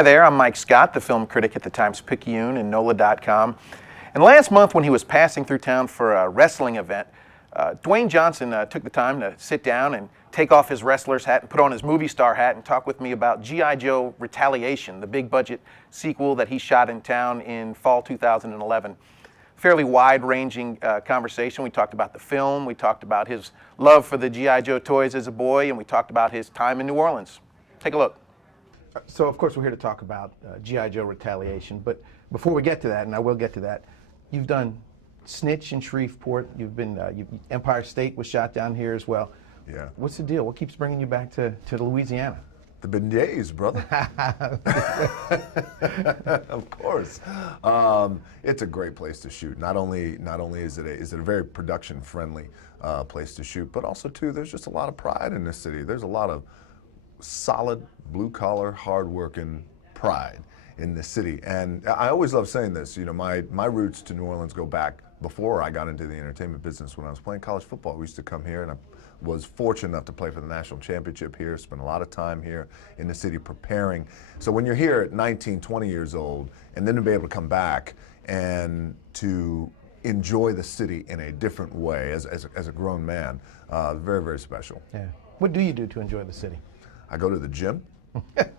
Hi there, I'm Mike Scott, the film critic at the Times-Picayune and NOLA.com. And last month when he was passing through town for a wrestling event, Dwayne Johnson took the time to sit down and take off his wrestler's hat and put on his movie star hat and talk with me about G.I. Joe Retaliation, the big budget sequel that he shot in town in fall 2011. Fairly wide-ranging conversation. We talked about the film, we talked about his love for the G.I. Joe toys as a boy, and we talked about his time in New Orleans. Take a look. So, of course, we're here to talk about G.I. Joe Retaliation, but before we get to that, and I will get to that, you've done Snitch in Shreveport, you've been, Empire State was shot down here as well. Yeah. What's the deal? What keeps bringing you back to Louisiana? The beignets, brother. Of course. It's a great place to shoot. Not only is it a very production-friendly place to shoot, but also, too, there's just a lot of pride in this city. There's a lot of solid, blue-collar, hard-working pride in this city. And I always love saying this, you know, my roots to New Orleans go back before I got into the entertainment business. When I was playing college football, we used to come here, and I was fortunate enough to play for the national championship here, spent a lot of time here in the city preparing. So when you're here at 19, 20 years old, and then to be able to come back and to enjoy the city in a different way as a grown man, very, very special. Yeah. What do you do to enjoy the city? I go to the gym,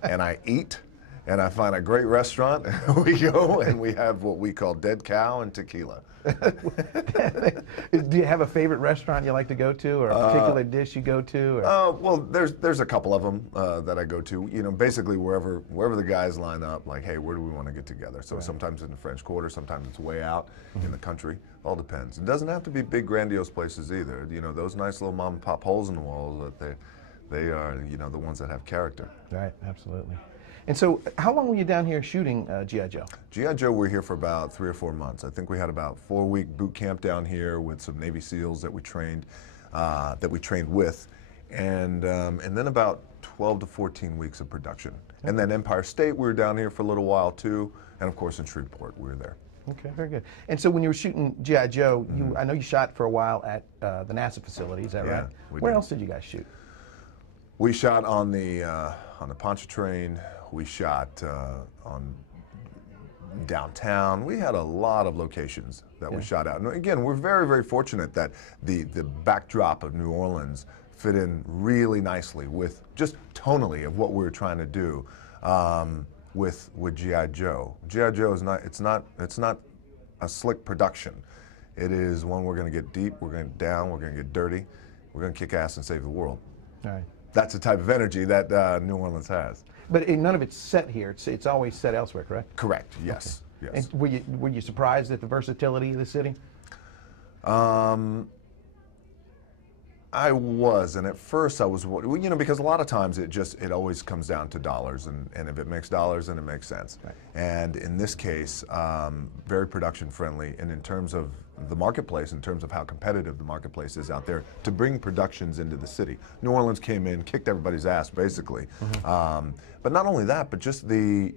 and I eat, and I find a great restaurant, and we go and we have what we call dead cow and tequila. Do you have a favorite restaurant you like to go to, or a particular dish you go to? Or? Well, there's a couple of them that I go to. You know, basically wherever the guys line up, like, hey, where do we want to get together? So sometimes in the French Quarter, sometimes it's way out in the country. All depends. It doesn't have to be big, grandiose places either. You know, those nice little mom and pop holes in the walls that they are, you know, the ones that have character. Right, absolutely. And so, how long were you down here shooting G.I. Joe? G.I. Joe, we're here for about 3 or 4 months. I think we had about 4-week boot camp down here with some Navy SEALs that we trained with, and then about 12 to 14 weeks of production. Okay. And then Empire State, we were down here for a little while too, and of course in Shreveport, we were there. Okay, very good. And so when you were shooting G.I. Joe, I know you shot for a while at the NASA facility, is that right? Where else did you guys shoot? We shot on the Pontchartrain. We shot on downtown. We had a lot of locations that we shot out. And again, we're very, very fortunate that the backdrop of New Orleans fit in really nicely with just tonally of what we were trying to do with G.I. Joe. G.I. Joe is not a slick production. It is one we're going to get deep, we're going to get down, we're going to get dirty, we're going to kick ass and save the world. All right. That's the type of energy that New Orleans has. But none of it's set here. It's always set elsewhere, correct? Correct. Yes. Okay. Yes. And were you surprised at the versatility of the city? I was, and at first I was, you know, because a lot of times it always comes down to dollars, and if it makes dollars, then it makes sense. Right. And in this case, very production friendly, and in terms of the marketplace, in terms of how competitive the marketplace is out there, to bring productions into the city. New Orleans came in, kicked everybody's ass, basically. But not only that, but just the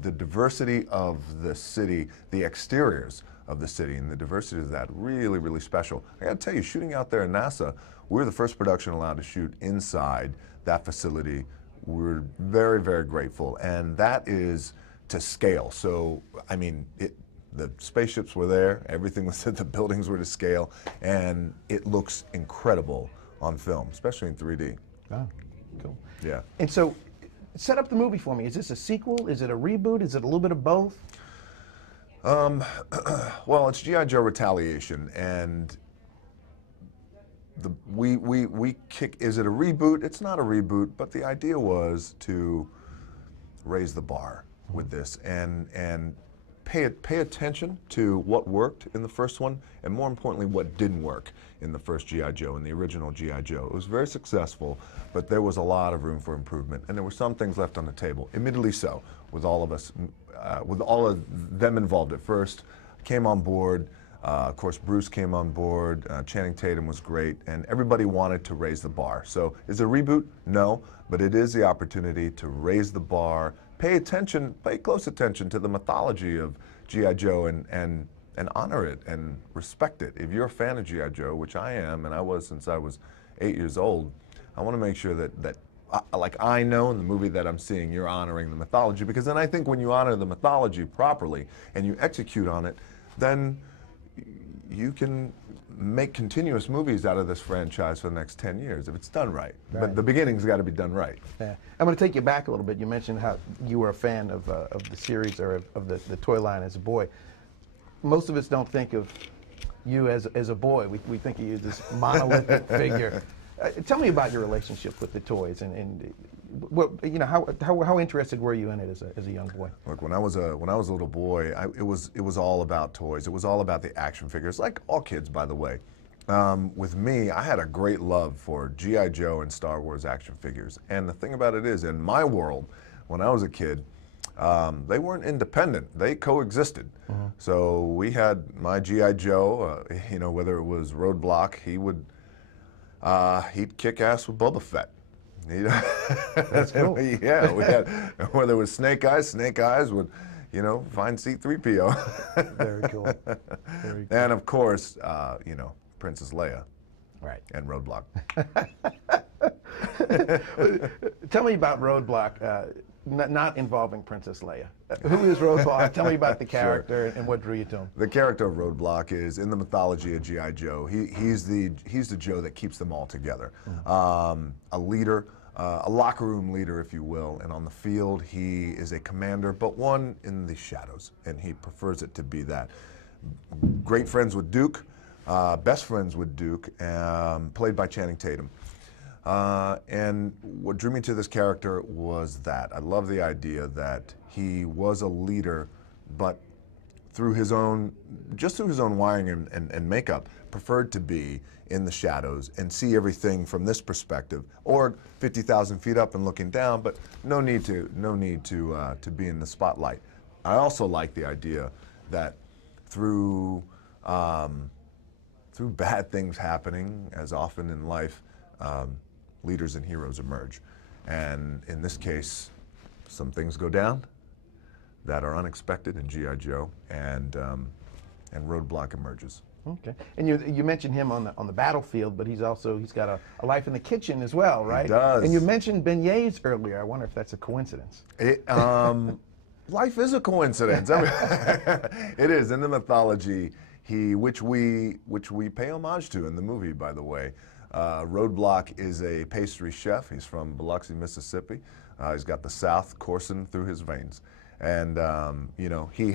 diversity of the city, the exteriors of the city, and the diversity of that, really, really special. I gotta tell you, shooting out there in NASA, we were the first production allowed to shoot inside that facility. We're very, very grateful, and that is to scale. So, I mean, the spaceships were there, everything was, the buildings were to scale, and it looks incredible on film, especially in 3D. Oh, cool. Yeah. And so, set up the movie for me. Is this a sequel? Is it a reboot? Is it a little bit of both? Well, it's G.I. Joe Retaliation, and we kick. Is it a reboot? It's not a reboot, but the idea was to raise the bar with this and pay attention to what worked in the first one, and more importantly, what didn't work in the first G.I. Joe, in the original G.I. Joe. It was very successful, but there was a lot of room for improvement, and there were some things left on the table, admittedly so, with all of us, with all of them involved at first. Came on board, of course Bruce came on board, Channing Tatum was great, and everybody wanted to raise the bar. So is it a reboot? No, but it is the opportunity to raise the bar, pay close attention to the mythology of G.I. Joe and honor it and respect it. If you're a fan of G.I. Joe, which I am, and I was since I was 8 years old, I want to make sure that like I know in the movie that I'm seeing, you're honoring the mythology, because then I think when you honor the mythology properly and you execute on it, then you can make continuous movies out of this franchise for the next 10 years if it's done right. But the beginning's got to be done right. Yeah. I'm going to take you back a little bit. You mentioned how you were a fan of the series or of the toy line as a boy. Most of us don't think of you as a boy. We think of you as this monolithic figure. Tell me about your relationship with the toys, and what, you know, how interested were you in it as a young boy? Look, when I was a little boy, it was all about toys. It was all about the action figures, like all kids, by the way. With me, I had a great love for G.I. Joe and Star Wars action figures. And the thing about it is, in my world, when I was a kid, they weren't independent. They coexisted. So we had my G.I. Joe, you know, whether it was Roadblock, he'd kick ass with Boba Fett. That's cool. Yeah, we had, whether it was Snake Eyes would, you know, find C-3PO. Very cool. Very cool. And of course, you know, Princess Leia. Right. And Roadblock. Tell me about Roadblock, not involving Princess Leia. Who is Roadblock? Tell me about the character and what drew you to him. The character of Roadblock is, in the mythology of G.I. Joe, he's the Joe that keeps them all together. A leader, a locker room leader, if you will, and on the field he is a commander, but one in the shadows, and he prefers it to be that. Great friends with Duke, best friends with Duke, played by Channing Tatum. And what drew me to this character was that I love the idea that he was a leader, but through his own wiring and makeup, preferred to be in the shadows and see everything from this perspective, or 50,000 feet up and looking down, but no need to be in the spotlight. I also like the idea that through bad things happening, as often in life, leaders and heroes emerge. And in this case, some things go down that are unexpected in G.I. Joe, and Roadblock emerges. Okay. And you mentioned him on the battlefield, but he's got a life in the kitchen as well, right? He does. And you mentioned beignets earlier. I wonder if that's a coincidence. Life is a coincidence. I mean, it is. In the mythology, which we pay homage to in the movie, by the way. Roadblock is a pastry chef. He's from Biloxi, Mississippi. He's got the South coursing through his veins. And, you know, he's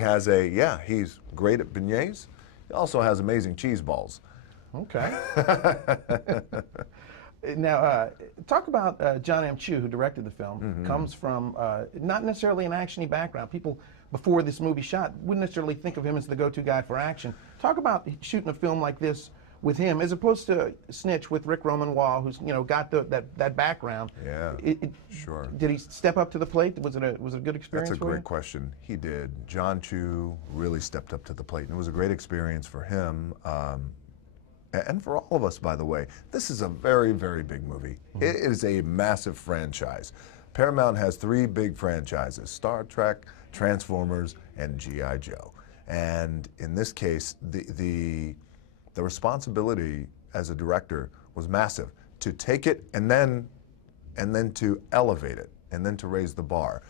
great at beignets. He also has amazing cheese balls. Okay. Now, talk about Jon M, who directed the film. Comes from not necessarily an action-y background. People before this movie shot wouldn't necessarily think of him as the go-to guy for action. Talk about shooting a film like this with him, as opposed to Snitch with Rick Romanwall, who's, you know, got that background. Yeah, sure. Did he step up to the plate? Was it a good experience? That's a great question. He did. Jon M really stepped up to the plate, and it was a great experience for him. And for all of us, by the way. This is a very, very big movie. It is a massive franchise. Paramount has 3 big franchises: Star Trek, Transformers, and G.I. Joe. And in this case, the responsibility as a director was massive, to take it and then to elevate it, and then to raise the bar.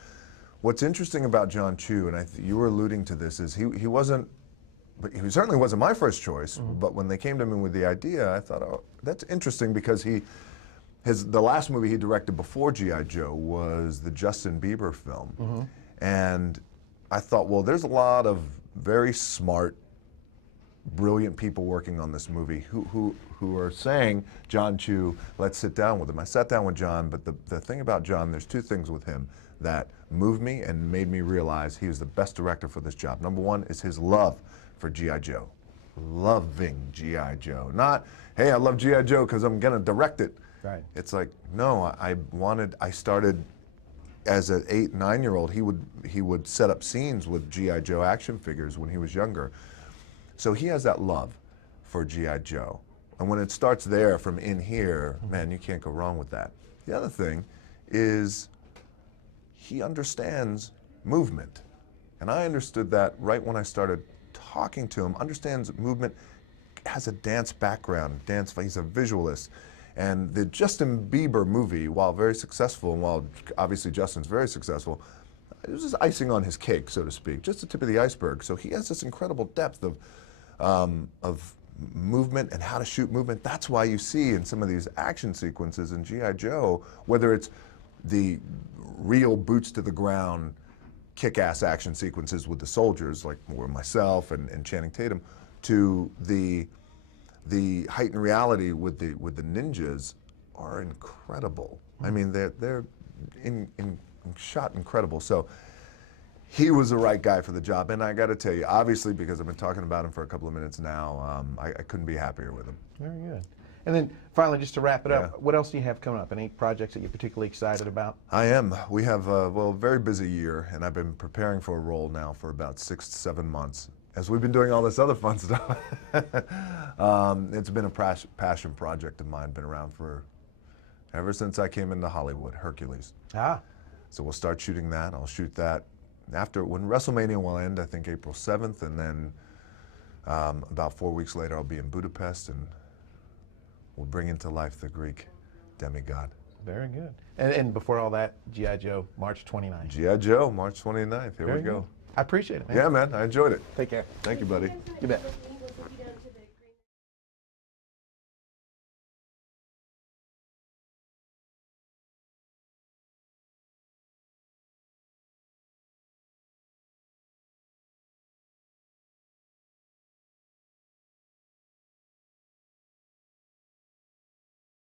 What's interesting about Jon M, and you were alluding to this, is he certainly wasn't my first choice, but when they came to me with the idea, I thought, oh, that's interesting, because the last movie he directed before G.I. Joe was the Justin Bieber film. And I thought, well, there's a lot of very smart, brilliant people working on this movie who are saying, Jon M, let's sit down with him. I sat down with Jon, but the thing about Jon, there's 2 things with him that moved me and made me realize he was the best director for this job. Number 1 is his love for G.I. Joe. Loving G.I. Joe. Not, hey, I love G.I. Joe because I'm gonna direct it. Right. It's like, no, I started as an 8, 9-year-old, he would set up scenes with G.I. Joe action figures when he was younger. So he has that love for G.I. Joe. And when it starts there from in here, man, you can't go wrong with that. The other thing is he understands movement. And I understood that right when I started talking to him. Understands movement, has a dance background, he's a visualist. And the Justin Bieber movie, while very successful, and while obviously Justin's very successful, it was just icing on his cake, so to speak, just the tip of the iceberg. So he has this incredible depth of movement and how to shoot movement. That's why you see in some of these action sequences in G.I. Joe, whether it's the real boots to the ground, kick-ass action sequences with the soldiers, like myself and Channing Tatum, to the heightened reality with the ninjas are incredible. I mean, they're shot incredible. So he was the right guy for the job, and I got to tell you, obviously, because I've been talking about him for a couple of minutes now, I couldn't be happier with him. Very good. And then finally, just to wrap it up, what else do you have coming up? Any projects that you're particularly excited about? I am. We have a very busy year, and I've been preparing for a role now for about 6 to 7 months, as we've been doing all this other fun stuff. It's been a passion project of mine, been around for ever since I came into Hollywood, Hercules. Ah. So we'll start shooting that. I'll shoot that when WrestleMania will end, I think April 7th, and then about 4 weeks later I'll be in Budapest, and we'll bring into life the Greek demigod. Very good. And before all that, G.I. Joe, March 29th. G.I. Joe, March 29th. Here we go. I appreciate it, man. Yeah, man. I enjoyed it. Take care. Thank you, buddy. You bet.